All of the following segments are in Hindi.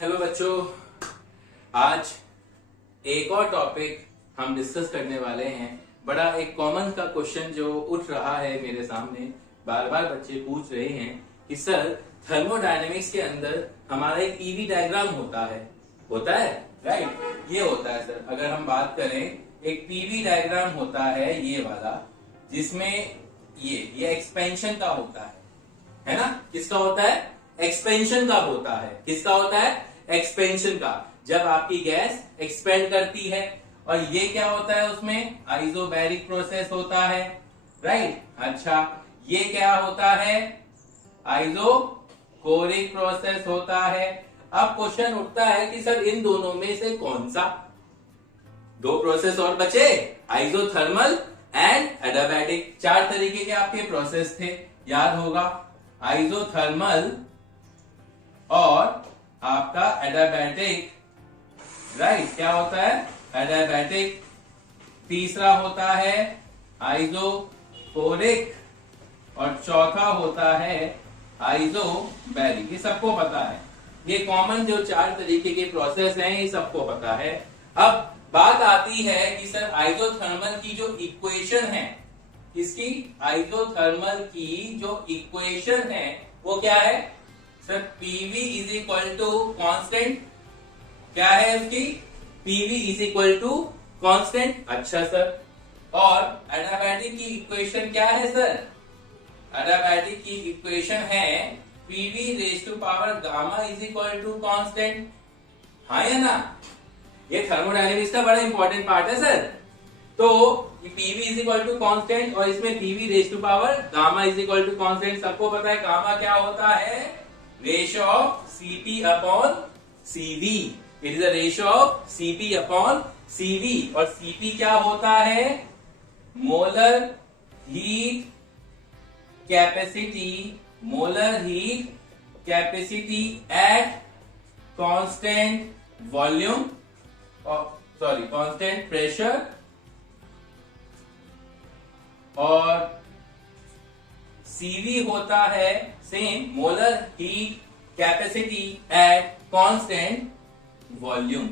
हेलो बच्चों, आज एक और टॉपिक हम डिस्कस करने वाले हैं। बड़ा एक कॉमन का क्वेश्चन जो उठ रहा है मेरे सामने, बार बार बच्चे पूछ रहे हैं कि सर थर्मोडायनेमिक्स के अंदर हमारा एक पीवी डायग्राम होता है राइट? ये होता है सर। अगर हम बात करें, एक पीवी डायग्राम होता है ये वाला, जिसमें ये एक्सपेंशन का होता है ना? किसका होता है? एक्सपेंशन का होता है। किसका होता है? एक्सपेंशन का। जब आपकी गैस एक्सपेंड करती है, और ये क्या होता है? उसमें आइसोबैरिक प्रोसेस होता है, राइट? अच्छा, ये क्या होता है? आइसोकोरिक प्रोसेस होता है। अब क्वेश्चन उठता है कि सर इन दोनों में से कौन सा? दो प्रोसेस और बचे, आइसोथर्मल एंड एडियाबैटिक। चार तरीके के आपके प्रोसेस थे, याद होगा। आइसोथर्मल और आपका एडियाबैटिक, राइट? क्या होता है? एडियाबैटिक। तीसरा होता है आइसोकोरिक और चौथा होता है आइसोबैरिक। ये सबको पता है। ये कॉमन जो चार तरीके के प्रोसेस हैं, ये सबको पता है। अब बात आती है कि सर आइसोथर्मल की जो इक्वेशन है, इसकी आइसोथर्मल की जो इक्वेशन है वो क्या है? Sir PV is equal to constant. क्या है उसकी? PV is equal to constant. अच्छा सर, और एडियाबैटिक की इक्वेशन क्या है सर? एडियाबैटिक की इक्वेशन है PV raise to power gamma is equal to constant. हाँ या ना? ये थर्मोडायनेमिक्स का बड़ा इंपॉर्टेंट पार्ट है सर। तो PV is equal to constant और इसमें PV raise to power gamma is equal to constant. सबको पता है गामा क्या होता है? Ratio of Cp upon Cv। It is a ratio of Cp upon Cv। और Cp क्या होता है? Molar heat capacity. Molar heat capacity at constant volume, sorry constant pressure, और Cv होता है same molar heat capacity at constant volume,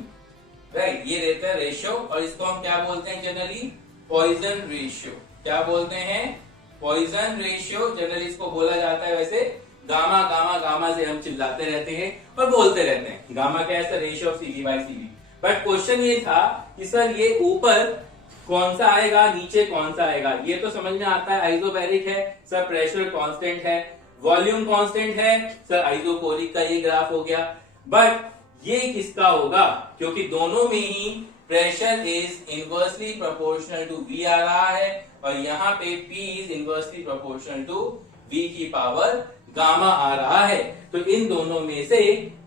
right? ये रहता है रेशियो, और इसको हम क्या बोलते हैं जनरली? Poisson ratio. क्या बोलते हैं? पॉइजन रेशियो जनरली इसको बोला जाता है। वैसे गामा गामा गामा से हम चिल्लाते रहते हैं और बोलते रहते हैं। गामा क्या है sir? Ratio of Cv by Cv। But question ये था कि सर ये ऊपर कौन सा आएगा, नीचे कौन सा आएगा? ये तो समझ में आता है, आइसोबैरिक है सर, प्रेशर कांस्टेंट है, वॉल्यूम कांस्टेंट है सर, आइसोकोरिक का ये ग्राफ हो गया। बट ये किसका होगा? क्योंकि दोनों में ही pressure is inversely proportional to V आ रहा है, और यहाँ पे P is inversely proportional to V की पावर गामा आ रहा है। तो इन दोनों में से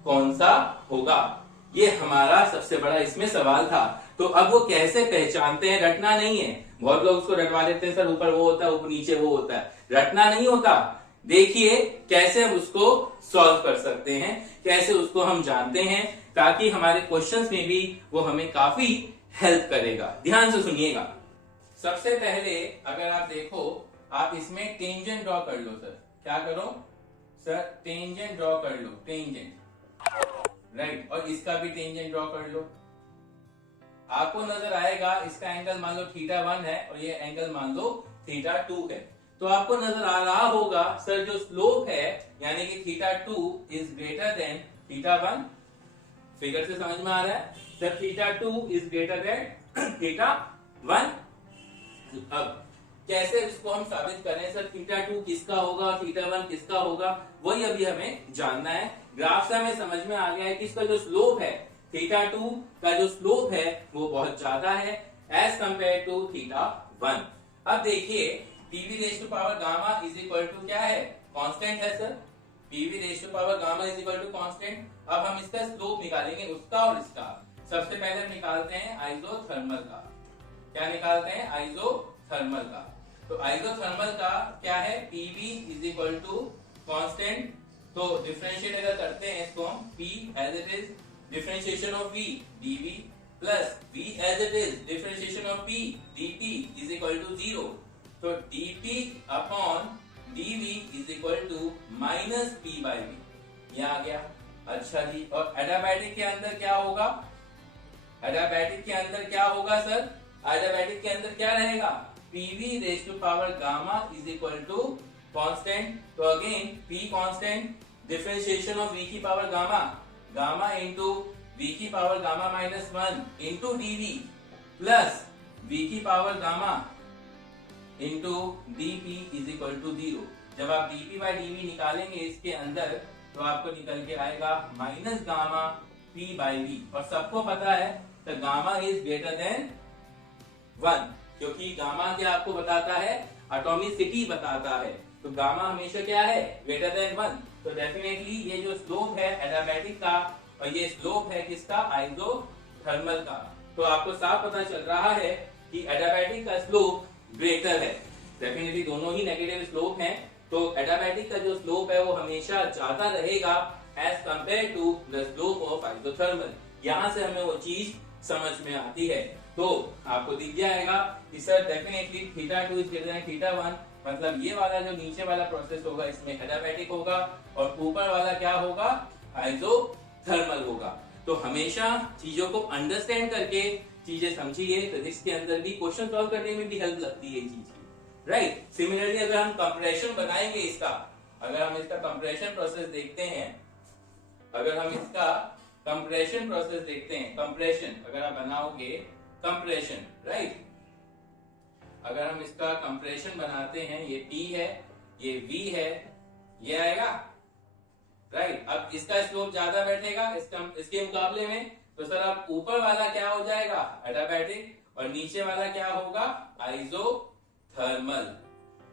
कौन सा होगा? ये हमारा सबसे बड़ा इसमें सवाल था। तो अब वो कैसे पहचानते हैं? रटना नहीं है। बहुत लोग उसको रटवा देते हैं, सर ऊपर वो होता है, ऊपर नीचे वो होता है। रटना नहीं होता। देखिए कैसे हम उसको सॉल्व कर सकते हैं, कैसे उसको हम जानते हैं, ताकि हमारे क्वेश्चंस में भी वो हमें काफी हेल्प करेगा। ध्यान से सुनिएगा। सबसे पहले अगर आप देखो, आप इसमें टेंजेंट ड्रॉ कर लो सर। क्या करो सर? टेंजेंट ड्रॉ कर लो, टेंजेंट, राइट? और इसका भी टेंजेंट ड्रॉ कर लो। आपको नजर आएगा इसका एंगल मान लो θ1 है और ये एंगल मान लो θ2 है। तो आपको नजर आ रहा होगा सर जो स्लोप है, यानी कि θ2 इज ग्रेटर देन θ1। फिगर से समझ में आ रहा है सर? θ2 is greater than θ1। अब कैसे इसको हम साबित करें सर? θ2 किसका होगा, θ1 किसका होगा? वही अभी हमें जानना है। ग्राफ से हमें समझ में आ गया है कि इसका जो स्लोप है, θ2 का जो स्लोप है वो बहुत ज्यादा है एज कंपेयर टू θ1। अब देखिए PV raise to power gamma is equal to क्या है? कांस्टेंट है sir. PV raise to power gamma is equal to constant. अब हम इसका स्लोप निकालेंगे, उसका और इसका। सबसे पहले हम निकालते हैं आइसोथर्मल का। क्या निकालते हैं? आइसोथर्मल का। तो आइसोथर्मल का क्या है? PV is equal to constant. तो डिफरेंशिएट अगर करते हैं इसको हम, P as it is differentiation of V dV plus V as it is differentiation of P dt is equal to 0। तो dt upon dv is equal to minus P by V। यह आ गया। अच्छा जी, और एडियाबैटिक के अंदर क्या होगा? एडियाबैटिक के अंदर क्या होगा सर? एडियाबैटिक के अंदर क्या रहेगा? PV raise to power gamma is equal to constant. तो again P constant, differentiation of V की power gamma, gamma into V की power gamma minus 1 into dV plus V की power gamma into dP is equal to 0। जब आप डीपी बाई डीवी निकालेंगे इसके अंदर तो आपको निकल के आएगा minus gamma P by V. और सबको पता है तो गामा इज ग्रेटर देन 1, क्योंकि गामा क्या आपको बताता है? एटॉमिसिटी बताता है। तो गामा हमेशा क्या है? Greater than 1। तो डेफिनेटली ये जो स्लोप है एडियाबैटिक का और ये स्लोप है किसका? आइसोथर्मल का। तो आपको साफ पता चल रहा है कि एडियाबैटिक का स्लोप ग्रेटर है। डेफिनेटली दोनों ही नेगेटिव स्लोप हैं, तो एडियाबैटिक का जो स्लोप है वो हमेशा ज्यादा रहेगा as compare to the slope of isothermal. यहां से हमें वो चीज समझ में आती है। तो आपको दिख जाएगा कि sir definitely θ2 is greater than θ1, मतलब ये वाला जो नीचे वाला प्रोसेस होगा इसमें एडियाबैटिक होगा और ऊपर वाला क्या होगा? आइसोथर्मल होगा। तो हमेशा चीजों को अंडरस्टैंड करके चीजें समझिए, फिजिक्स के अंदर भी क्वेश्चन सॉल्व करने में भी हेल्प लगती है चीज की, राइट। सिमिलरली अगर हम कंप्रेशन बनाएंगे इसका, अगर हम इसका कंप्रेशन प्रोसेस देखते हैं, अगर हम इसका कंप्रेशन प्रोसेस देखते हैं, कंप्रेशन अगर आप बनाओगे कंप्रेशन, राइट, अगर हम इसका कंप्रेशन बनाते हैं, ये T है, ये V है, ये आएगा, राइट। अब इसका स्लोप ज्यादा बैठेगा इसके मुकाबले में, तो सर अब ऊपर वाला क्या हो जाएगा? एडियाबैटिक, और नीचे वाला क्या होगा? आइसोथर्मल।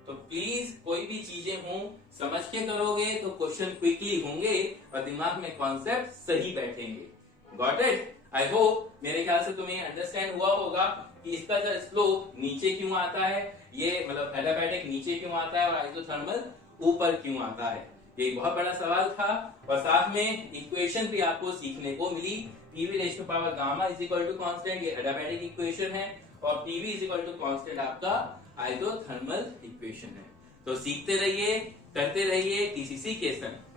तो प्लीज कोई भी चीजें हों समझ के करोगे तो क्वेश्चन क्विकली होंगे और दिमाग में कॉन्सेप्ट सही बैठेंगे। Got it? आई होप मेरे ख्याल से तुम्हें अंडरस्टैंड हुआ होगा कि इसका जो स्लोप नीचे क्यों आता है, ये मतलब एडियाबैटिक नीचे क्यों आता है और आइसोथर्मल ऊपर क्यों आता है। ये बहुत बड़ा सवाल था और साथ में इक्वेशन भी आपको सीखने को मिली। PV raise to power gamma is equal to constant, ये एडियाबैटिक इक्वेशन है, और PV is equal to constant आपका आइसोथर्मल इक्वेशन है। तो सीखते रहिए, करते रहिए टीसीसी के संग।